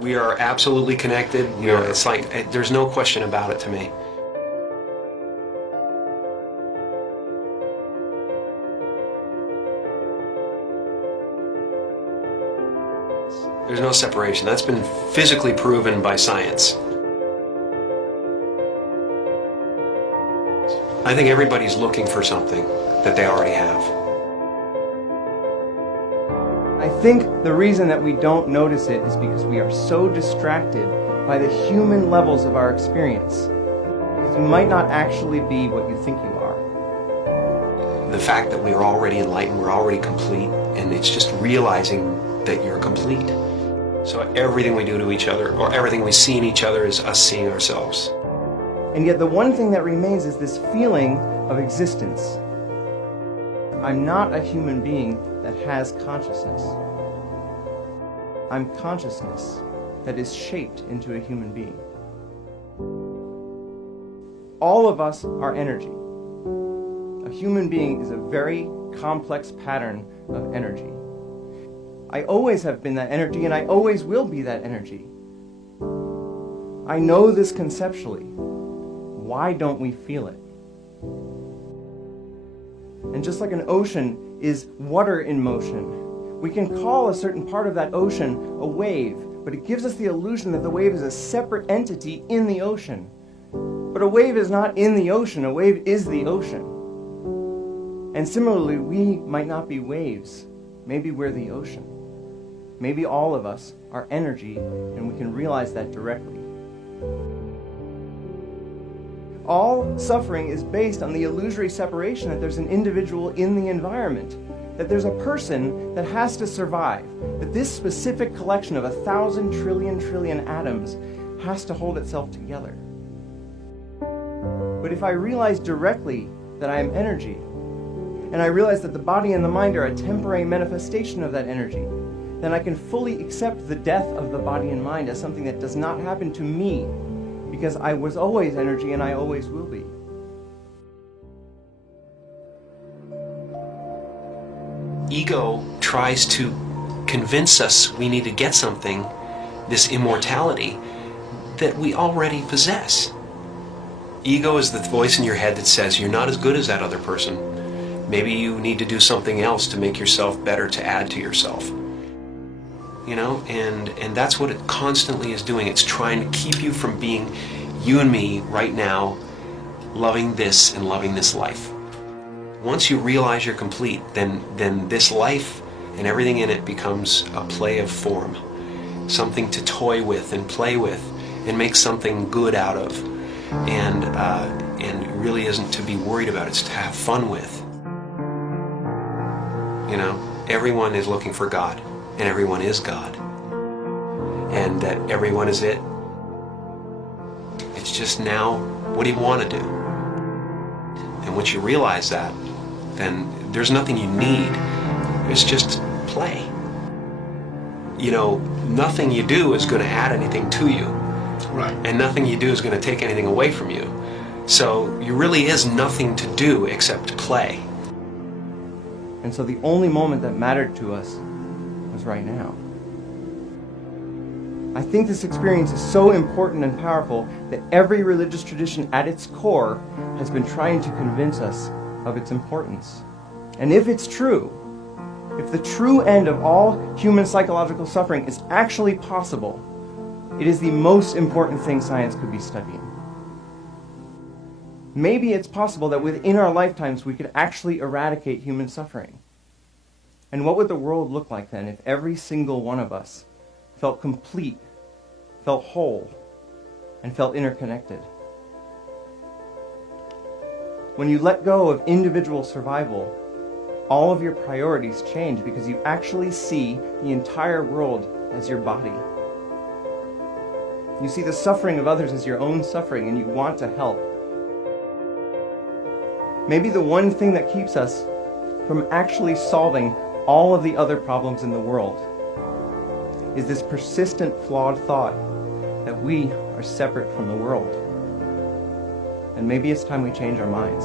We are absolutely connected. It's like, there's no question about it to me. There's no separation. That's been physically proven by science. I think everybody's looking for something that they already have. I think the reason that we don't notice it is because we are so distracted by the human levels of our experience. Because you might not actually be what you think you are. The fact that we're already enlightened, we're already complete, and it's just realizing that you're complete. So everything we do to each other, or everything we see in each other, is us seeing ourselves. And yet the one thing that remains is this feeling of existence. I'm not a human being that has consciousness. I'm consciousness that is shaped into a human being. All of us are energy. A human being is a very complex pattern of energy. I always have been that energy, and I always will be that energy. I know this conceptually. Why don't we feel it? And just like an ocean is water in motion, we can call a certain part of that ocean a wave, but it gives us the illusion that the wave is a separate entity in the ocean. But a wave is not in the ocean, a wave is the ocean. And similarly, we might not be waves. Maybe we're the ocean. Maybe all of us are energy, and we can realize that directly. All suffering is based on the illusory separation that there's an individual in the environment, that there's a person that has to survive, that this specific collection of 1,000 trillion atoms has to hold itself together. But if I realize directly that I am energy, and I realize that the body and the mind are a temporary manifestation of that energy, then I can fully accept the death of the body and mind as something that does not happen to me, because I was always energy and I always will be. Ego tries to convince us we need to get something, this immortality, that we already possess. Ego is the voice in your head that says you're not as good as that other person. Maybe you need to do something else to make yourself better, to add to yourself. You know, and that's what it constantly is doing. It's trying to keep you from being you and me right now, loving this and loving this life. Once you realize you're complete, then this life and everything in it becomes a play of form, something to toy with and play with and make something good out of, and it really isn't to be worried about. It's to have fun with. You know, everyone is looking for God. And everyone is God. And that everyone is it. It's just now, what do you want to do? And once you realize that, then there's nothing you need. It's just play. You know, nothing you do is going to add anything to you. Right. And nothing you do is going to take anything away from you. So there really is nothing to do except play. And so the only moment that mattered to us was right now. I think this experience is so important and powerful that every religious tradition at its core has been trying to convince us of its importance. And if it's true, if the true end of all human psychological suffering is actually possible, it is the most important thing science could be studying. Maybe it's possible that within our lifetimes we could actually eradicate human suffering. And what would the world look like then if every single one of us felt complete, felt whole, and felt interconnected? When you let go of individual survival, all of your priorities change because you actually see the entire world as your body. You see the suffering of others as your own suffering, and you want to help. Maybe the one thing that keeps us from actually solving all of the other problems in the world is this persistent, flawed thought that we are separate from the world. And maybe it's time we change our minds.